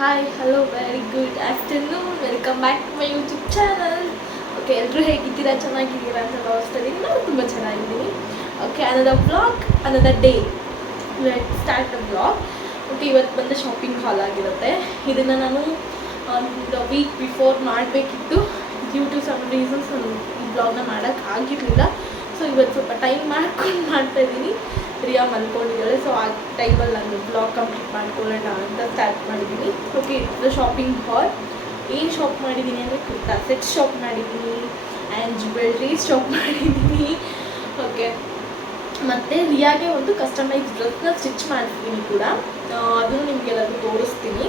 Hi hello very good afternoon welcome back to my YouTube channel. Okay, ಎಲ್ಲರೂ ಹೇಗಿದ್ದೀರಾ? ಚೆನ್ನಾಗಿದ್ದೀರಾ ಅಂತ ಭಾವಿಸ್ತಾ ಇದ್ದೀನಿ. ನಾನು ತುಂಬ ಚೆನ್ನಾಗಿದ್ದೀನಿ. Okay, another blog, another day. Let start the blog. Okay, ಇವತ್ತು ಬಂದು ಶಾಪಿಂಗ್ ಹಾಲ್ ಆಗಿರುತ್ತೆ. ಇದನ್ನು ನಾನು ಒಂದು ವೀಕ್ ಬಿಫೋರ್ ಮಾಡಬೇಕಿತ್ತು. ಡ್ಯೂ ಟು ಸಮ್ ರೀಸನ್ಸ್ ನಾನು ಈ ಬ್ಲಾಗ್ನ ಮಾಡೋಕ್ಕಾಗಿರಲಿಲ್ಲ. ಸೊ ಇವತ್ತು ಸ್ವಲ್ಪ ಟೈಮ್ ಮಾಡ್ಕೊಂಡು ಮಾಡ್ತಾಯಿದ್ದೀನಿ. ಪ್ರಿಯಾ ಮಲ್ಕೊಂಡಿದ್ದಾಳೆ. ಸೊ ಆ ಟೈಮಲ್ಲಿ ನಾನು ಬ್ಲಾಗ್ ಕಂಪ್ಲೀಟ್ ಮಾಡ್ಕೊಳ್ಳೋಣ ಅಂತ ಸ್ಟಾರ್ಟ್ ಮಾಡಿದ್ದೀನಿ. ಓಕೆ, ಇದು ಶಾಪಿಂಗ್ ಹಾಲ್. ಏನು ಶಾಪ್ ಮಾಡಿದ್ದೀನಿ ಅಂದರೆ ಕುರ್ತಾ ಸೆಟ್ ಶಾಪ್ ಮಾಡಿದ್ದೀನಿ ಆ್ಯಂಡ್ ಜ್ಯುವೆಲ್ರೀಸ್ ಶಾಪ್ ಮಾಡಿದ್ದೀನಿ. ಓಕೆ, ಮತ್ತು ರಿಯಾಗೆ ಒಂದು ಕಸ್ಟಮೈಸ್ ಡ್ರೆಸ್ನ ಸ್ಟಿಚ್ ಮಾಡ್ತೀನಿ ಕೂಡ. ಅದನ್ನು ನಿಮಗೆಲ್ಲರೂ ತೋರಿಸ್ತೀನಿ.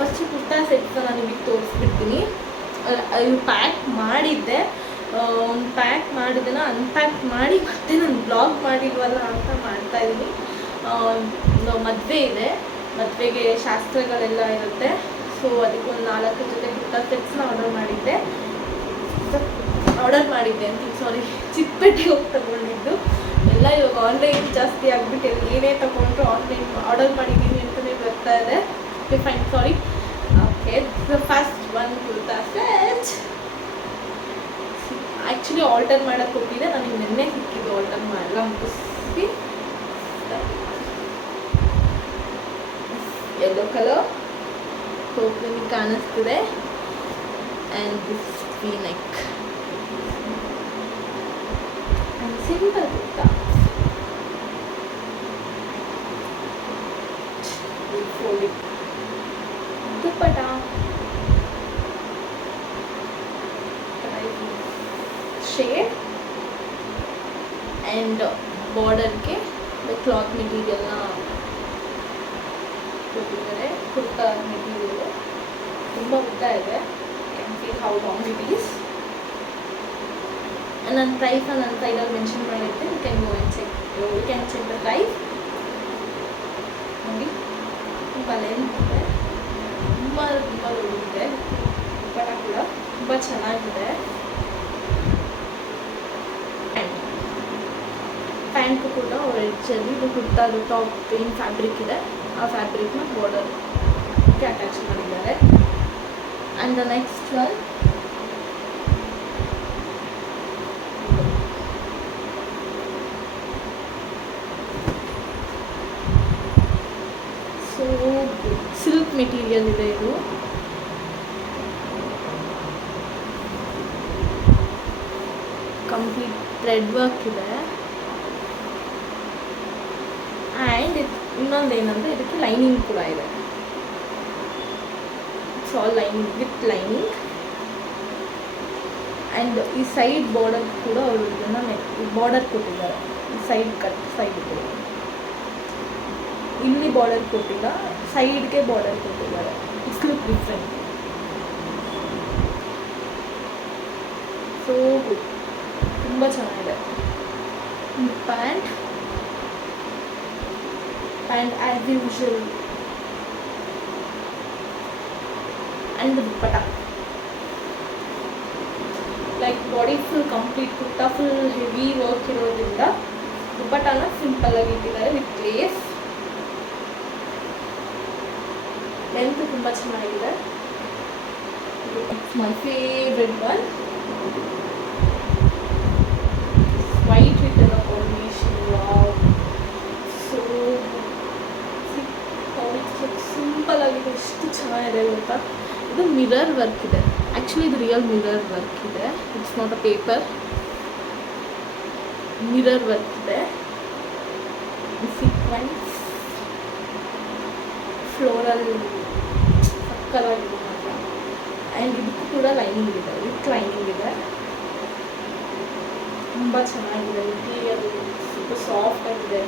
ಫಸ್ಟ್ ಕುರ್ತಾ ಸೆಟ್ನ ನಾನು ನಿಮಗೆ ತೋರಿಸ್ಬಿಡ್ತೀನಿ. ಇದು ಪ್ಯಾಕ್ ಮಾಡಿದ್ದೆ. ಪ್ಯಾಕ್ ಮಾಡಿದ್ದನ್ನು ಅನ್ಪ್ಯಾಕ್ ಮಾಡಿ ಮತ್ತೆ ನಾನು ಬ್ಲಾಗ್ ಮಾಡಿಲ್ವಲ್ಲ ಅಂತ ಮಾಡ್ತಾಯಿದ್ದೀನಿ. ಮದುವೆ ಇದೆ, ಮದುವೆಗೆ ಶಾಸ್ತ್ರಗಳೆಲ್ಲ ಇರುತ್ತೆ. ಸೊ ಅದಕ್ಕೊಂದು 4 ಜೊತೆ ಕುರ್ತಾ ಸೆಟ್ಸ್ನ ಆರ್ಡರ್ ಮಾಡಿದ್ದೆ ಸಾರಿ, ಚಿಕ್ಕಪೇಟೆಗೆ ಹೋಗಿ ತಗೊಂಡಿದ್ದು. ಎಲ್ಲ ಇವಾಗ ಆನ್ಲೈನ್ ಜಾಸ್ತಿ ಆಗಿಬಿಟ್ಟು ಏನೇ ತೊಗೊಂಡ್ರು ಆನ್ಲೈನ್ ಆರ್ಡರ್ ಮಾಡಿದ್ದೀನಿ ಅಂತಲೇ ಬರ್ತಾ ಇದೆ. Okay fine, sorry. Okay, first one kurta set actually alter ಮಾಡೋಕ್ಕೆ ಕೊಟ್ಟಿದ್ದೆ. ನನಗೆ ನಿನ್ನೆ ಸಿಕ್ಕಿದ್ದು ಆಲ್ಟರ್ ಮಾಡಲ್ಲ ಮುಗಿಸಿ. ಯೆಲ್ಲೋ ಕಲರ್ ಹೋಪ್ ನಿಮಗೆ ಕಾಣಿಸ್ತಿದೆ. And this V neck and simple kurta. Dupatta shade and ಬಾರ್ಡರ್ಗೆ ಕ್ಲಾತ್ ಮೆಟೀರಿಯಲ್ನ ಕೊಟ್ಟಿದ್ದಾರೆ. ಕುರ್ತಾ ಮೆಟೀರಿಯಲ್ ತುಂಬ ಉದ್ದ ಇದೆ. Can feel how long it is. ನನ್ನ ಪ್ರೈಸ್ನ ನನ್ನ ಸೈಡಲ್ಲಿ ಮೆನ್ಷನ್ ಮಾಡಿರ್ತೀನಿ. You can go and check. You can check the price. ನೋಡಿ, ತುಂಬ ಲೆಂತ್ ಇದೆ, ತುಂಬ ದೊಡ್ಡದಿದೆ. ದುಪ್ಪಟ ಕೂಡ ತುಂಬ ಚೆನ್ನಾಗಿದೆ. ಪ್ಯಾಂಟು ಕೂಡ ಎಡ್ಜಲ್ಲಿ ಇದು ಕುರ್ತಾದು ಟಾಪ್ ಏನು ಫ್ಯಾಬ್ರಿಕ್ ಇದೆ ಆ ಫ್ಯಾಬ್ರಿಕ್ನ ಬಾರ್ಡರ್ಗೆ ಅಟ್ಯಾಚ್ ಮಾಡಿದ್ದಾರೆ. And the next one so silk material ಇದೆ. ಇದು ಕಂಪ್ಲೀಟ್ ಥ್ರೆಡ್ ವರ್ಕ್ ಇದೆ. ಆ್ಯಂಡ್ ಇನ್ನೊಂದೇನಂದರೆ ಇದಕ್ಕೆ ಲೈನಿಂಗ್ ಕೂಡ ಇದೆ. It's all lining with lining. And ಈ ಸೈಡ್ ಬಾರ್ಡರ್ ಕೂಡ ಅವರು ಇದನ್ನು ಬಾರ್ಡರ್ ಕೊಟ್ಟಿದ್ದಾರೆ. ಈ ಸೈಡ್ ಕಟ್ ಸೈಡ್ ಇಲ್ಲಿ ಬಾರ್ಡರ್ ಕೊಟ್ಟಿಲ್ಲ, ಸೈಡ್ಗೆ ಬಾರ್ಡರ್ ಕೊಟ್ಟಿದ್ದಾರೆ. It's look different. ಸೊ ತುಂಬ ಚೆನ್ನಾಗಿದೆ. Pant and as usual and the dupatta, like body full complete kurta full heavy work ಇರೋದ್ರಿಂದ ದುಪ್ಪಟ್ಟನ ಸಿಂಪಲ್ ಆಗಿ ಇಟ್ಟಿದ್ದಾರೆ ವಿತ್ ಲೇಸ್. ಲೆಂತ್ ತುಂಬ ಚೆನ್ನಾಗಿದೆ. It's my favourite one. White with the combination. Wow, so simple ಆಗಿದೆ. ಎಷ್ಟು ಚೆನ್ನಾಗಿದೆ ಗೊತ್ತಾ. ಇದು ಮಿರರ್ ವರ್ಕ್ ಇದೆ. ಆ್ಯಕ್ಚುಲಿ ಇದು ರಿಯಲ್ ಮಿರರ್ ವರ್ಕ್ ಇದೆ. It's not a paper. Mirror work ಇದೆ. ಸೀಕ್ವೆನ್ಸ್ ಫ್ಲೋರಲ್ ಸಕ್ಕತ್ತಾಗಿದೆ ಮಾತ್ರ. ಆ್ಯಂಡ್ ಇದಕ್ಕೂ ಕೂಡ ಲೈನಿಂಗ್ ಇದೆ, ವಿತ್ ಲೈನಿಂಗ್ ಇದೆ. ತುಂಬ ಚೆನ್ನಾಗಿದೆ. ಮೆಟೀರಿಯಲ್ ಸ್ವಲ್ಪ ಸಾಫ್ಟ್ ಆಗಿದೆ.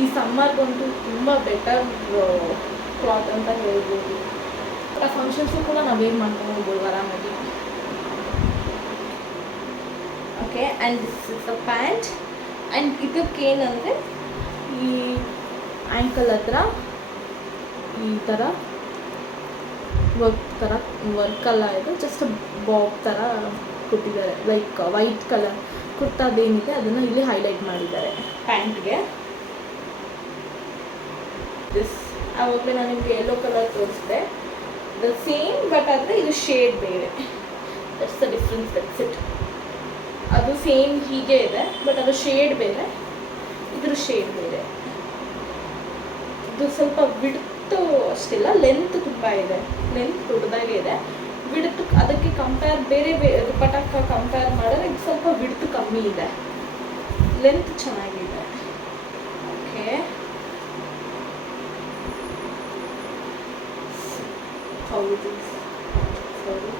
ಈ ಸಮ್ಮರ್ಗಂತೂ ತುಂಬ ಬೆಟರ್ ಕ್ಲಾತ್ ಅಂತ ಹೇಳ್ಬೋದು. ಫಂಕ್ಷನ್ಸು ಕೂಡ ನಾವು ಏನು ಮಾಡ್ಕೊಂಡು ಹೋಗ್ಬೋದು ಆರಾಮಾಗಿ. Okay, and this is the pant. And ಇದಕ್ಕೆ ಏನಂದರೆ ಈ ಆ್ಯಂಕಲ್ ಹತ್ರ ಈ ಥರ ವರ್ಕಲ್ಲ, ಇದು ಜಸ್ಟ್ ಬಾಬ್ ಥರ ಕೊಟ್ಟಿದ್ದಾರೆ. ಲೈಕ್ ವೈಟ್ ಕಲರ್ ಕುರ್ತಾದೇನಿದೆ ಅದನ್ನು ಇಲ್ಲಿ ಹೈಲೈಟ್ ಮಾಡಿದ್ದಾರೆ ಪ್ಯಾಂಟ್ಗೆ. ದಿಸ್ ಆವಾಗಲೇ ನಾನು ನಿಮಗೆ ಯೆಲ್ಲೋ ಕಲರ್ ತೋರಿಸಿದೆ. ದ ಸೇಮ್ ಬಟ್ ಆದರೆ ಇದು ಶೇಡ್ ಬೇರೆ. That's the difference, that's it. ಅದು ಸೇಮ್ ಹೀಗೆ ಇದೆ ಬಟ್ ಅದು ಶೇಡ್ ಬೇರೆ, ಇದ್ರ ಶೇಡ್ ಬೇರೆ. ಇದು ಸ್ವಲ್ಪ ವಿಡ್ತು ಅಷ್ಟಿಲ್ಲ, ಲೆಂತ್ ತುಂಬ ಇದೆ, ಲೆಂತ್ ದೊಡ್ಡದಾಗೆ ಇದೆ. ವಿಡ್ತು ಅದಕ್ಕೆ ಕಂಪೇರ್ ಬೇರೆ ದುಪ್ಪಟ್ಟಕ್ಕೆ ಕಂಪೇರ್ ಮಾಡಿದ್ರೆ ಇದು ಸ್ವಲ್ಪ ವಿಡ್ತು ಕಮ್ಮಿ ಇದೆ, ಲೆಂತ್ ಚೆನ್ನಾಗಿದೆ. ಓಕೆ, ಹೌದು ಸಾರಿ,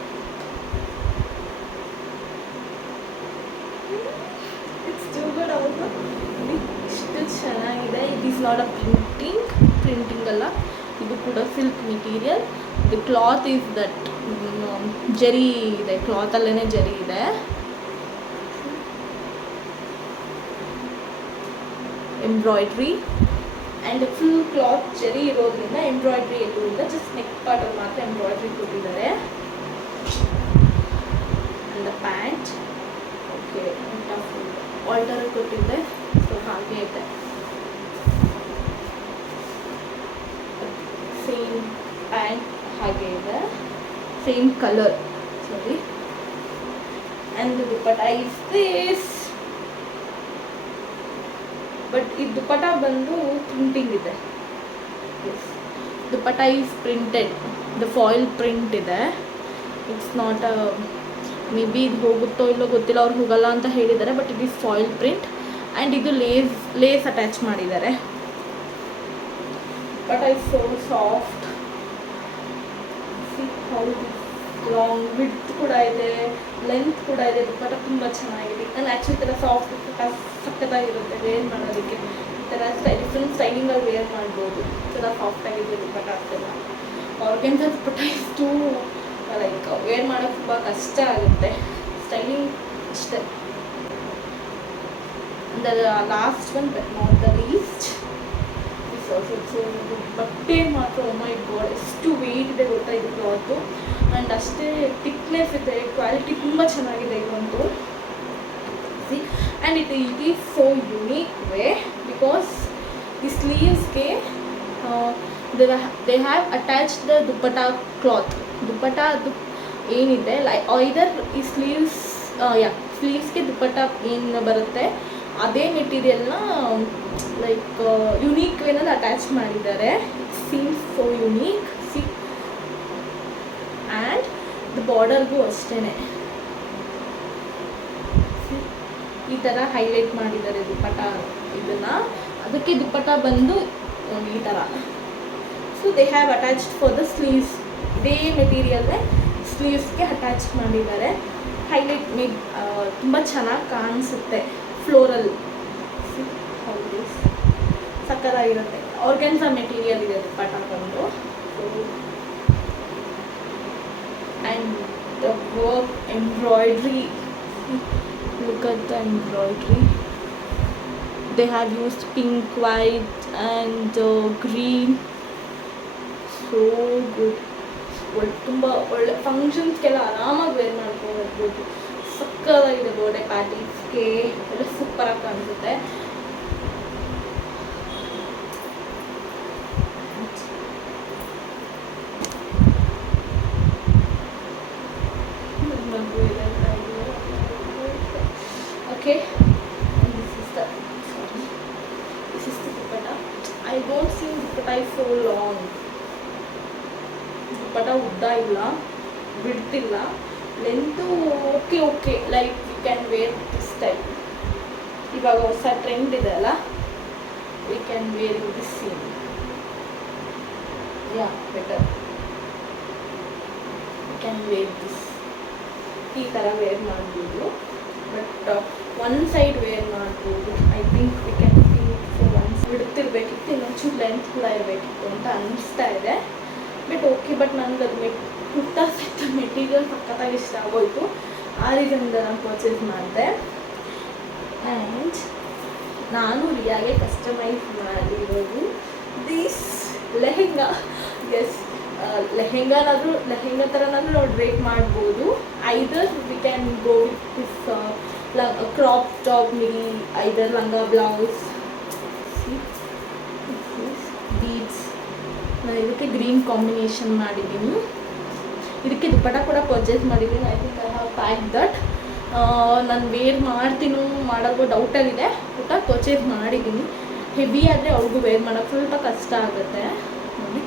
ಇಟ್ಸ್ ಟೂ ಗುಡ್ ಆಲ್ಸೋ. ಇಷ್ಟು ಚೆನ್ನಾಗಿದೆ. It is not a printing ಅಲ್ಲ, ಇದು ಕೂಡ silk material. The cloth is that ಜರಿ ಇದೆ, ಕ್ಲಾತಲ್ಲೇ ಜರಿ ಇದೆ. ಎಂಬ್ರಾಯ್ಡ್ರಿ ಆ್ಯಂಡ್ ಫುಲ್ ಕ್ಲಾತ್ ಜರಿ ಇರೋದ್ರಿಂದ ಎಂಬ್ರಾಯ್ಡ್ರಿ ಎಲ್ಲೂ ಇಲ್ಲ, ಜಸ್ಟ್ ನೆಕ್ ಪಾರ್ಟಲ್ಲಿ ಮಾತ್ರ ಎಂಬ್ರಾಯ್ಡ್ರಿ ಕೊಟ್ಟಿದ್ದಾರೆ. And the pant okay alter ಕೊಟ್ಟಿದ್ದೆ, ಸೊ ಹಾಗೆ ಇದೆ. ಸೇಮ್ ಪ್ಯಾಂಟ್ ಹಾಗೆ ಇದೆ, same colour, sorry. And the dupatta is this. But ಈ ದುಪ್ಪಟ್ಟ ಬಂದು ಪ್ರಿಂಟಿಂಗ್ ಇದೆ. Dupatta is printed, the foil print ಇದೆ. It's not a, maybe ಇದು ಹೋಗುತ್ತೋ ಇಲ್ಲೋ ಗೊತ್ತಿಲ್ಲ, ಅವ್ರು ಹೋಗಲ್ಲ ಅಂತ ಹೇಳಿದ್ದಾರೆ. But it is foil print and ಇದು ಲೇಸ್ ಅಟ್ಯಾಚ್ ಮಾಡಿದ್ದಾರೆ. ಬಟ್ ಐ ಸೋ ಸಾಫ್ಟ್, ಹೌದು, ಲಾಂಗ್ ವಿಡ್ತ್ ಕೂಡ ಇದೆ, ಲೆಂತ್ ಕೂಡ ಇದೆ. ದುಪ್ಪಟ್ಟ ತುಂಬ ಚೆನ್ನಾಗಿದೆ. ನಾನು ಆ್ಯಕ್ಚುಲಿ ಥರ ಸಾಫ್ಟ್ ಸಕ್ಕತ್ತಾಗಿರುತ್ತೆ ವೇರ್ ಮಾಡೋದಕ್ಕೆ. ಈ ಥರ ಡಿಫ್ರೆಂಟ್ ಸ್ಟೈಲಿಂಗಲ್ಲಿ ವೇರ್ ಮಾಡ್ಬೋದು. ಈ ಥರ ಸಾಫ್ಟಾಗಿದೆ ದುಪ್ಪಟ್ಟ ಆಗ್ತಿಲ್ಲ. ಆರ್ಗೆನ್ಸ ದುಪ್ಪಟ್ಟ ಇಷ್ಟು ಲೈಕ್ ವೇರ್ ಮಾಡೋಕ್ಕೆ ತುಂಬ ಕಷ್ಟ ಆಗುತ್ತೆ, ಸ್ಟೈಲಿಂಗ್ ಅಷ್ಟೇ. The last one but not the least, ಬಟ್ಟೆ ಮಾತ್ರ ಮೈ ಗಾಡ್ ಎಷ್ಟು ವೇಟ್ ಇದೆ ಗೊತ್ತಾ ಇದು ಕ್ಲಾತು. ಆ್ಯಂಡ್ ಅಷ್ಟೇ ಥಿಕ್ನೆಸ್ ಇದೆ, ಕ್ವಾಲಿಟಿ ತುಂಬ ಚೆನ್ನಾಗಿದೆ ಇದಂತೂ. See and it is so unique way because ಈ ಸ್ಲೀವ್ಸ್ಗೆ they have attached the dupatta cloth. Dupatta ಅದು ಏನಿದೆ ಐದರ್ ಈ ಸ್ಲೀವ್ಸ್ಗೆ ದುಪ್ಪಟ್ಟ ಏನು ಬರುತ್ತೆ ಅದೇ ಮೆಟೀರಿಯಲ್ನ ಲೈಕ್ ಯುನೀಕ್ ವೇನಲ್ಲಿ ಅಟ್ಯಾಚ್ ಮಾಡಿದ್ದಾರೆ. Seems so unique. See and the ಬಾರ್ಡರ್ಗೂ ಅಷ್ಟೇ ಈ ಥರ ಹೈಲೈಟ್ ಮಾಡಿದ್ದಾರೆ ದುಪ್ಪಟ್ಟ ಇದನ್ನು. ಅದಕ್ಕೆ ದುಪ್ಪಟ್ಟ ಬಂದು ಈ ಥರ. So they have attached for the sleeves, ಇದೇ ಮೆಟೀರಿಯಲ್ನೇ ಸ್ಲೀವ್ಸ್ಗೆ ಅಟ್ಯಾಚ್ ಮಾಡಿದ್ದಾರೆ. ಹೈಲೈಟ್ ತುಂಬ ಚೆನ್ನಾಗಿ ಕಾಣಿಸುತ್ತೆ. ಫ್ಲೋರಲ್ ಸಕ್ಕತ್ತಾಗಿರುತ್ತೆ. ಆರ್ಗೆನ್ಸ ಮೆಟೀರಿಯಲ್ ಇದೆ ದುಪ್ಪಟ್ಟ ಬಂದು. And the work embroidery, look at the embroidery. They have used pink, white and green. So good. ತುಂಬ ಒಳ್ಳೆ ಫಂಕ್ಷನ್ಸ್ಗೆಲ್ಲ ಆರಾಮಾಗಿ ವೇರ್ ಮಾಡ್ಕೊಳ್ಬೋದು. ಸಕ್ಕತ್ತಾಗಿದೆ. ಬರ್ಡೇ ಪಾರ್ಟೀಸ್ಗೆ ಎಲ್ಲ ಸೂಪರಾಗಿ ಕಾಣಿಸುತ್ತೆ. Okay, and this is the dupatta. I don't see dupatta is so long. Dupatta udda illa, width illa, length okay like you can wear this type. ಇವಾಗ ಹೊಸ ಟ್ರೆಂಡ್ ಇದೆ ಅಲ್ಲ, we can wear in this scene. Yeah, better. You can wear this. ಈ ಥರ wear ಮಾಡ್ಬೋದು. But one side wear ಮಾಡ್ಬೋದು. I think we can think for once ಬಿಡ್ತಿರ್ಬೇಕಿತ್ತು, ಇನ್ನೊಂಚೂರು ಲೆಂತ್ ಕೂಡ ಇರಬೇಕಿತ್ತು ಅಂತ ಅನಿಸ್ತಾ ಇದೆ. But okay. ಬಟ್ ನನಗೆ ಅದು ಕುರ್ತಾ ಸೆಟ್ ಮೆಟೀರಿಯಲ್ ಸಕ್ಕತ್ತಾಗಿ ಇಷ್ಟ ಆಗೋಯಿತು. ಆ ರೀಸನ್ನಿಂದ ನಾನು ಪರ್ಚೇಸ್ ಮಾಡಿದೆ. ಆ್ಯಂಡ್ ನಾನು ರಿಯಾಗೆ ಕಸ್ಟಮೈಸ್ ಮಾಡಿರೋದು ದಿಸ್ ಲೆಹೆಂಗಾ. ಎಸ್, ಲೆಹೆಂಗಾ ಥರನಾದರೂ ನಾವು ಡ್ರೇಪ್ ಮಾಡ್ಬೋದು. Either we can go with this crop top ಮಿಡಿ, ಐದರ್ ಲಂಗ ಬ್ಲೌಸ್. ಬೀಡ್ಸ್ ನಾನು ಇದಕ್ಕೆ ಗ್ರೀನ್ ಕಾಂಬಿನೇಷನ್ ಮಾಡಿದ್ದೀನಿ. ಇದಕ್ಕೆ ದುಪ್ಪಟ್ಟ ಕೂಡ ಪರ್ಚೇಸ್ ಮಾಡಿದ್ದೀನಿ. I think I have pack that. ನಾನು ವೇರ್ ಮಾಡ್ತೀನೋ ಮಾಡಲ್ವೋ ಡೌಟಲ್ಲಿದೆ. ಊಟ ಪರ್ಚೇಸ್ ಮಾಡಿದ್ದೀನಿ. ಹೆವಿ ಆದರೆ ಅವ್ರಿಗೂ ವೇರ್ ಮಾಡೋಕ್ಕೆ ಸ್ವಲ್ಪ ಕಷ್ಟ ಆಗುತ್ತೆ ನೋಡಿ.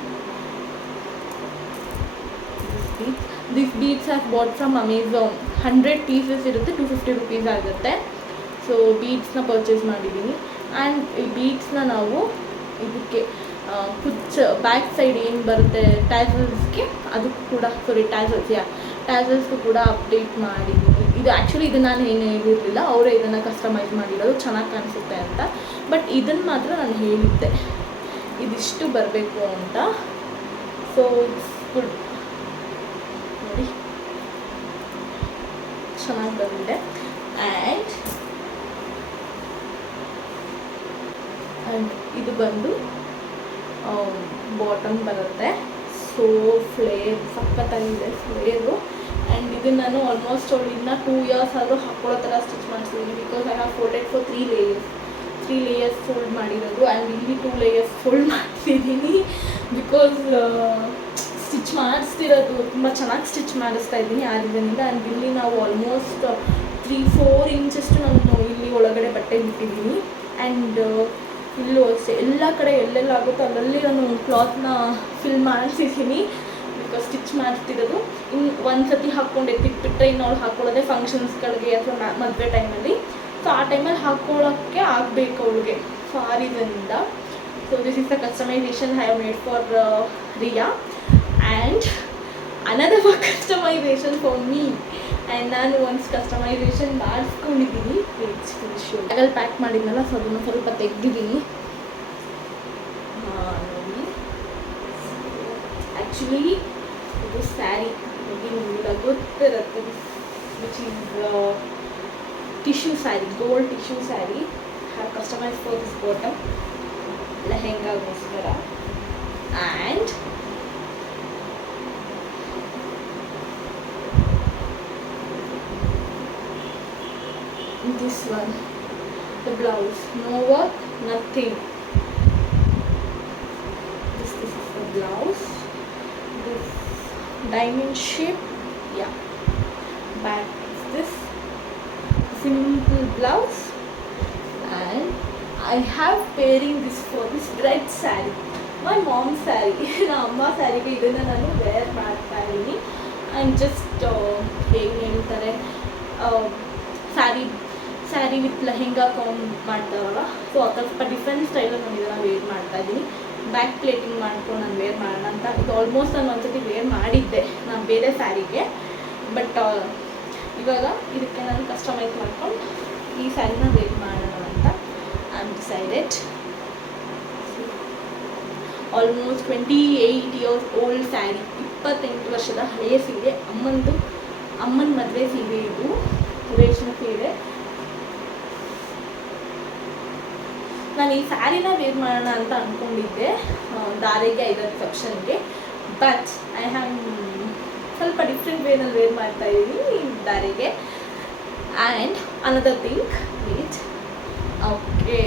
This beads have bought from Amazon. 100 pieces ಇರುತ್ತೆ, 250 ರುಪೀಸ್ ಆಗುತ್ತೆ. ಸೊ ಬೀಡ್ಸ್ನ ಪರ್ಚೇಸ್ ಮಾಡಿದ್ದೀನಿ. ಆ್ಯಂಡ್ ಈ ಬೀಡ್ಸ್ನ ನಾವು ಇದಕ್ಕೆ ಕುಚ್ಚ ಬ್ಯಾಕ್ ಸೈಡ್ ಏನು ಬರುತ್ತೆ ಟ್ಯಾಸಲ್ಸ್ಗೆ, ಅದಕ್ಕೂ ಕೂಡ ಟ್ಯಾಸಲ್ಸ್ಗೂ ಕೂಡ ಅಪ್ಡೇಟ್ ಮಾಡಿದ್ದೀನಿ. ಇದು ಆ್ಯಕ್ಚುಲಿ ಇದು ನಾನು ಏನು ಹೇಳಿರಲಿಲ್ಲ, ಅವರೇ ಇದನ್ನು ಕಸ್ಟಮೈಸ್ ಮಾಡಿರೋದು ಚೆನ್ನಾಗಿ ಕಾಣಿಸುತ್ತೆ ಅಂತ. ಬಟ್ ಇದನ್ನು ಮಾತ್ರ ನಾನು ಹೇಳಿದ್ದೆ ಇದಿಷ್ಟು ಬರಬೇಕು ಅಂತ. ಸೊ ಇಟ್ಸ್ ಗುಡ್ ನೋಡಿ, ಚೆನ್ನಾಗಿ ಬಂದಿದೆ. ಆ್ಯಂಡ್ ಇದು ಬಂದು ಬಾಟಮ್ ಬರುತ್ತೆ. ಸೊ ಫ್ಲೇರ್ ಸಖತ್ತಾಗಿದೆ ಫ್ಲೇರು. ಆ್ಯಂಡ್ ಇದನ್ನು ನಾನು ಆಲ್ಮೋಸ್ಟ್ ಅವಳಿಂದ 2 ಇಯರ್ಸ್ ಆದರೂ ಹಾಕ್ಕೊಳ್ಳೋ ಥರ ಸ್ಟಿಚ್ ಮಾಡಿಸಿದ್ದೀನಿ. Because I have folded for 3 layers fold ಮಾಡಿರೋದು. ಆ್ಯಂಡ್ ಇಲ್ಲಿ 2 ಲೇಯರ್ಸ್ ಫೋಲ್ಡ್ ಮಾಡಿಸಿದ್ದೀನಿ. ಬಿಕಾಸ್ ಸ್ಟಿಚ್ ಮಾಡಿಸ್ತಿರೋದು ತುಂಬ ಚೆನ್ನಾಗಿ ಸ್ಟಿಚ್ ಮಾಡಿಸ್ತಾ ಇದ್ದೀನಿ ಆ ರೀಸನಿಂದ. ಆ್ಯಂಡ್ ಇಲ್ಲಿ ನಾವು ಆಲ್ಮೋಸ್ಟ್ 3-4 ಇಂಚಷ್ಟು ನಾನು ಇಲ್ಲಿ ಒಳಗಡೆ ಬಟ್ಟೆ ಬಿಟ್ಟಿದ್ದೀನಿ. ಆ್ಯಂಡ್ ಇಲ್ಲೂ ಅಷ್ಟೇ ಎಲ್ಲ ಕಡೆ ಎಲ್ಲೆಲ್ಲ ಆಗುತ್ತೋ ಅಲ್ಲಲ್ಲಿ ನಾನು ಕ್ಲಾತ್ನ ಫಿಲ್ ಮಾಡಿಸಿದ್ದೀನಿ. ಬಿಕಾಸ್ ಸ್ಟಿಚ್ ಮಾಡ್ತಿರೋದು ಒಂದು ಸತಿ ಹಾಕ್ಕೊಂಡು ಎತ್ತಿಟ್ಬಿಟ್ರೆ ಇನ್ನು ಅವ್ಳು ಹಾಕ್ಕೊಳ್ಳೋದೆ ಫಂಕ್ಷನ್ಸ್ಗಳಿಗೆ ಅಥವಾ ಮದುವೆ ಟೈಮಲ್ಲಿ. ಸೊ ಆ ಟೈಮಲ್ಲಿ ಹಾಕ್ಕೊಳ್ಳೋಕ್ಕೆ ಆಗಬೇಕು ಅವಳಿಗೆ. ಸೊ ಆ ರೀಸನಿಂದ. So this is the customisation I have made for Riya. And another customisation for me. And ನಾನು ಒಂದು ಕಸ್ಟಮೈಸೇಷನ್ ಮಾಡಿಸ್ಕೊಂಡಿದ್ದೀನಿ. ಬ್ಯಾಗಲ್ಲಿ ಪ್ಯಾಕ್ ಮಾಡಿದ್ನಲ್ಲ, ಸೊ ಅದನ್ನು ಸ್ವಲ್ಪ ತೆಗೆದಿದ್ದೀನಿ ನೋಡಿ. ಆ್ಯಕ್ಚುಲಿ ಇದು ಸ್ಯಾರಿ ಬಗ್ಗೆ ನಿಮಗೆಲ್ಲ ಗೊತ್ತಿರುತ್ತೆ, which is tissue sari, gold tissue sari. Have customise for this bottom ಲೆಹೆಂಗಾಗೋಸ್ಕರ. And this one, the blouse, no work, nothing. This is the blouse. This diamond shape, yeah. Back is this simple blouse. And I have pairing this for this red saree, my mom's saree. na amma saree ge idನ್ನ ನಾನು wear ಮಾಡ್ತಾ ಇದ್ದೀನಿ. And just ಹೇಗೆ ಹೇಳ್ತಾರೆ sari with lehenga ಕಾಂಬ್ ಮಾಡ್ತಾರಲ್ಲ, so ಆ ಥರ ಸ್ವಲ್ಪ different ಸ್ಟೈಲಲ್ಲಿ ನಾನು ಇದನ್ನು ವೇರ್ ಮಾಡ್ತಾ ಇದ್ದೀನಿ. ಬ್ಯಾಕ್ ಪ್ಲೇಟಿಂಗ್ ಮಾಡ್ಕೊಂಡು ನಾನು ವೇರ್ ಮಾಡೋಣ ಅಂತ. ಇದು ಆಲ್ಮೋಸ್ಟ್ ನಾನು ಒಂದ್ಸತಿ ವೇರ್ ಮಾಡಿದ್ದೆ ನಾನು ಬೇರೆ ಸ್ಯಾರಿಗೆ. ಬಟ್ ಇವಾಗ ಇದಕ್ಕೆ ನಾನು ಕಸ್ಟಮೈಸ್ ಮಾಡ್ಕೊಂಡು ಈ ಸ್ಯಾರಿನ ವೇರ್ ಮಾಡೋಣ ಅಂತ I am decided. Almost 28 years old sari, 28 ವರ್ಷದ ಹಳೆಯ ಸೀರೆ, ಅಮ್ಮನ ಮದುವೆ ಸೀರೆ. ಇದು ರೇಷ್ಮೆ ಸೀರೆ. ನಾನು ಈ ಸ್ಯಾರಿನ ವೇರ್ ಮಾಡೋಣ ಅಂತ ಅಂದ್ಕೊಂಡಿದ್ದೆ ದಾರೆಗೆ, ಐದರ ರಿಸೆಪ್ಷನ್ಗೆ. ಬಟ್ ಐ ಹ್ಯಾವ್ ಸ್ವಲ್ಪ ಡಿಫ್ರೆಂಟ್ ವೇನಲ್ಲಿ ವೇರ್ ಮಾಡ್ತಾ ಇದ್ದೀನಿ ದಾರೆಗೆ. And another thing wait, okay.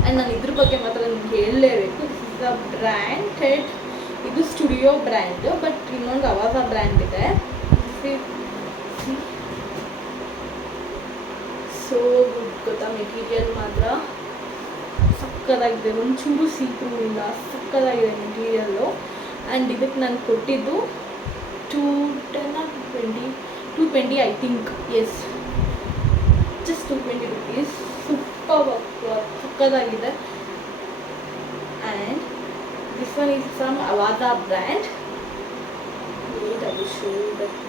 And ನಾನು ಇದ್ರ ಬಗ್ಗೆ ಮಾತ್ರ ನಿಮ್ಗೆ ಹೇಳಲೇಬೇಕು. ದಿಸ್ ಇಸ್ ಅ ಬ್ರ್ಯಾಂಡೆಡ್, ಇದು ಸ್ಟುಡಿಯೋ ಬ್ರ್ಯಾಂಡು. ಬಟ್ ಇನ್ನೊಂದು ಅವಾಜ ಬ್ರ್ಯಾಂಡ್ ಇದೆ. ಸೋ ಗುಡ್ ಗೊತ್ತಾ, ಮೆಟೀರಿಯಲ್ ಮಾತ್ರ ಸಕ್ಕದಾಗಿದೆ, ಒಂಚೂರು ಸೀಕ್ರೂ ಇಲ್ಲ, ಸಕ್ಕದಾಗಿದೆ ಮೆಟೀರಿಯಲ್ಲು. ಆ್ಯಂಡ್ ಇದಕ್ಕೆ ನಾನು ಕೊಟ್ಟಿದ್ದು 220 I think, yes, just 220 rupees. Super ಸಕ್ಕದಾಗಿದೆ. And this one is from Avaasa brand. ಅದು ಶೋ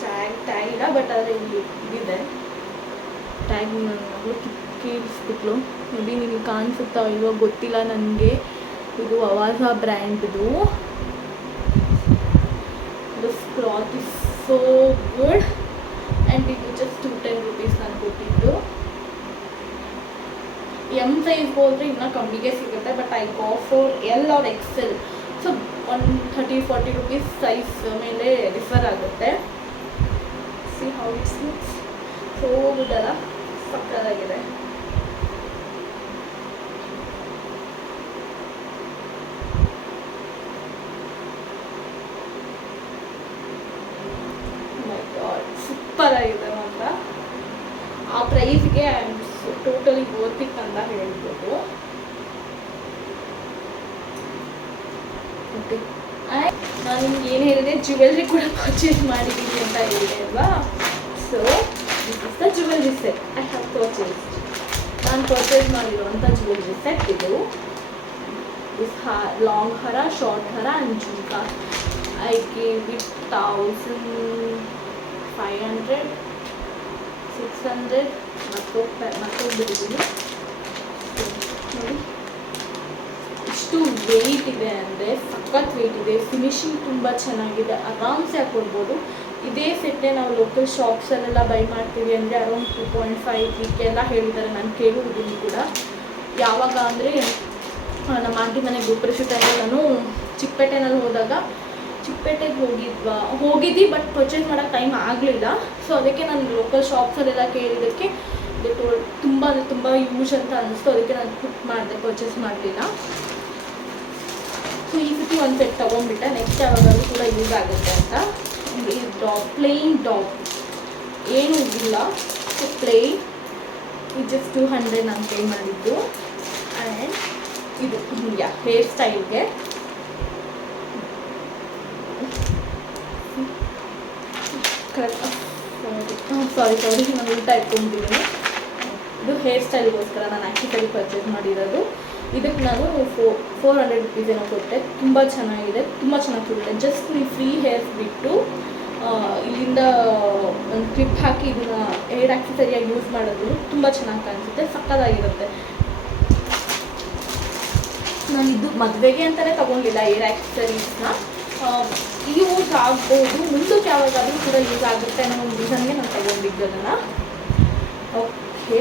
ಟ್ಯಾಗ್ ಇಲ್ಲ, ಬಟ್ ಆದರೆ ಇಲ್ಲಿ ಇದಿದೆ ಟ್ಯಾಗ್. ನಾನು ಕೇಳಿಸ್ಬಿಟ್ಲು, ಮೇ ಬಿ ನಿಮಗೆ ಕಾಣಿಸುತ್ತಾ ಇಲ್ವೋ ಗೊತ್ತಿಲ್ಲ ನನಗೆ. ಇದು ಅವಾಜಾ ಬ್ರ್ಯಾಂಡ್ದು. This cloth is so good. And ಇದು ಜಸ್ಟ್ 210 ರುಪೀಸ್ ನಾನು ಕೊಟ್ಟಿದ್ದು. ಎಮ್ ಸೈಜ್ ಹೋದರೆ ಇನ್ನೂ ಕಮ್ಮಿಗೆ ಸಿಗುತ್ತೆ. But I go for L or XL. So 130-40 rupees size ಮೇಲೆ ಡಿಫರ್ ಆಗುತ್ತೆ. See how it's looks. So good ಅಲ್ಲ, ಸಕ್ಕದಾಗಿದೆ. ಸೂಪರ್ ಆಗಿದೆ ಮಾತ್ರ. ಆ ಪ್ರೈಸ್ಗೆ ಟೋಟಲಿ ವರ್ತ್ ಇಟ್ ಅಂತ ಹೇಳ್ಬೋದು. ಓಕೆ, ನಾನು ನಿಮ್ಗೆ ಏನು ಹೇಳಿದೆ, ಜ್ಯುವೆಲ್ರಿ ಕೂಡ ಪರ್ಚೇಸ್ ಮಾಡಿದ್ದೀನಿ ಅಂತ ಹೇಳಿದೆ ಅಲ್ವಾ. So this is the jewellery set I have purchased. ನಾನು ಪರ್ಚೇಸ್ ಮಾಡಿರುವಂಥ ಜ್ಯುವೆಲ್ರಿ ಸೆಟ್ ಇದು. This long haar, short haar and jhumka. I gave it 1500, 600 ಮತ್ತೊಂದಿದ್ದೀನಿ. ನೋಡಿ ಇಷ್ಟು ವೆಯ್ಟ್ ಇದೆ ಅಂದರೆ ಸಖತ್ ವೆಯ್ಟ್ ಇದೆ. ಫಿನಿಶಿಂಗ್ ತುಂಬ ಚೆನ್ನಾಗಿದೆ, ಆರಾಮ್ಸೆ ಹಾಕ್ಕೊಳ್ಬೋದು. ಇದೇ ಸೆಟ್ಟೇ ನಾವು ಲೋಕಲ್ ಶಾಪ್ಸಲ್ಲೆಲ್ಲ ಬೈ ಮಾಡ್ತೀವಿ ಅಂದರೆ ಅರೌಂಡ್ 2.5 3 ಹೇಳಿದ್ದಾರೆ. ನಾನು ಕೇಳಿದ್ದೀನಿ ಕೂಡ. ಯಾವಾಗ ಅಂದರೆ ನಮ್ಮ ಆಂಟಿ ಮನೆಗೆ ಗೋಪುರ ಟೈಮಲ್ಲಿ ನಾನು ಚಿಕ್ಕಪೇಟೆನಲ್ಲಿ ಹೋದಾಗ, ಚಿಕ್ಕಪೇಟೆಗೆ ಹೋಗಿದ್ವಿ ಬಟ್ ಪರ್ಚೇಸ್ ಮಾಡೋಕ್ಕೆ ಟೈಮ್ ಆಗಲಿಲ್ಲ. ಸೊ ಅದಕ್ಕೆ ನಾನು ಲೋಕಲ್ ಶಾಪ್ಸಲ್ಲೆಲ್ಲ ಕೇಳಿದ್ದಕ್ಕೆ ತುಂಬ ಅಂದರೆ ತುಂಬ ಯೂಸ್ ಅಂತ ಅನ್ನಿಸ್ತು. ಅದಕ್ಕೆ ನಾನು ಪರ್ಚೇಸ್ ಮಾಡಲಿಲ್ಲ. ಸೊ ಈ ಸತಿ ಒಂದು ಸೆಟ್ ತೊಗೊಂಡ್ಬಿಟ್ಟೆ, ನೆಕ್ಸ್ಟ್ ಯಾವಾಗಾದ್ರೂ ಕೂಡ ಯೂಸ್ ಆಗುತ್ತೆ ಅಂತ. ಈ ಪ್ಲೇನ್ ಟಾಪ್ ಏನೂ ಇಲ್ಲ, ಸೊ ಪ್ಲೇನ್. ಇದು ಜಸ್ಟ್ 200 ನಾನು ಪೇ ಮಾಡಿದ್ದು. ಆ್ಯಂಡ್ ಇದು ಹೇರ್ ಸ್ಟೈಲ್ಗೆ ಸಾರಿ ನಾನು ಉಲ್ಟಾ ಇಟ್ಕೊಂಡಿದ್ದೀನಿ. ಇದು ಹೇರ್ ಸ್ಟೈಲ್ಗೋಸ್ಕರ ನಾನು ಆ್ಯಕ್ಚುಲಿ ಪರ್ಚೇಸ್ ಮಾಡಿರೋದು. ಇದಕ್ಕೆ ನಾನು 400 ರುಪೀಸ್ ಏನೋ ಕೊಟ್ಟೆ. ತುಂಬ ಚೆನ್ನಾಗಿದೆ, ತುಂಬ ಚೆನ್ನಾಗಿ ಕೊಡುತ್ತೆ. ಜಸ್ಟ್ ನೀವು ಫ್ರೀ ಹೇರ್ಸ್ ಬಿಟ್ಟು ಇಲ್ಲಿಂದ ಒಂದು ಕ್ಲಿಪ್ ಹಾಕಿ ಇದನ್ನು ಹೇರ್ ಆಕ್ಸೆಸರಿಯಾಗಿ ಯೂಸ್ ಮಾಡೋದು ತುಂಬ ಚೆನ್ನಾಗಿ ಕಾಣಿಸುತ್ತೆ, ಸಕ್ಕತ್ತಾಗಿರುತ್ತೆ. ನಾನು ಇದು ಮದುವೆಗೆ ಅಂತಲೇ ತೊಗೊಂಡಿಲ್ಲ ಏರ್ ಆಕ್ಸೆಸರೀಸ್ನ. ಯೂಸ್ ಆಗ್ಬೋದು, ಮುಂದಕ್ಕೆ ಯಾವಾಗಾದರೂ ಕೂಡ ಯೂಸ್ ಆಗುತ್ತೆ ಅನ್ನೋ ಒಂದು ರೀಸನ್ಗೆ ನಾನು ತೊಗೊಂಡಿದ್ದು ಅದನ್ನು. ಓಕೆ,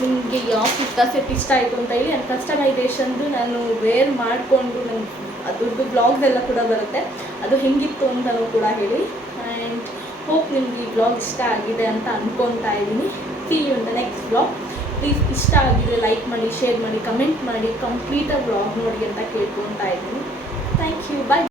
ನಿಮಗೆ ಯಾವ ಕುರ್ತಾ ಸೆಟ್ ಇಷ್ಟ ಆಯಿತು ಅಂತ ಹೇಳಿ ನನ್ನ ಕಸ್ಟಮೈಸೇಷನ್ದು ನಾನು ವೇರ್ ಮಾಡಿಕೊಂಡು ನನ್ನ ಅದ್ರದ್ದು ಬ್ಲಾಗ್ಸ್ ಎಲ್ಲ ಕೂಡ ಬರುತ್ತೆ, ಅದು ಹೆಂಗಿತ್ತು ಅಂತಲೂ ಕೂಡ ಹೇಳಿ. ಆ್ಯಂಡ್ ಹೋಪ್ ನಿಮ್ಗೆ ಈ ಬ್ಲಾಗ್ ಇಷ್ಟ ಆಗಿದೆ ಅಂತ ಅಂದ್ಕೊತಾ ಇದ್ದೀನಿ. See you in the next blog. Please ಇಷ್ಟ ಆಗಿದೆ ಲೈಕ್ ಮಾಡಿ, ಶೇರ್ ಮಾಡಿ, ಕಮೆಂಟ್ ಮಾಡಿ, ಕಂಪ್ಲೀಟಾಗಿ ಬ್ಲಾಗ್ ನೋಡಿ ಅಂತ ಕೇಳ್ಕೊತಾ ಇದ್ದೀನಿ. Thank you, bye.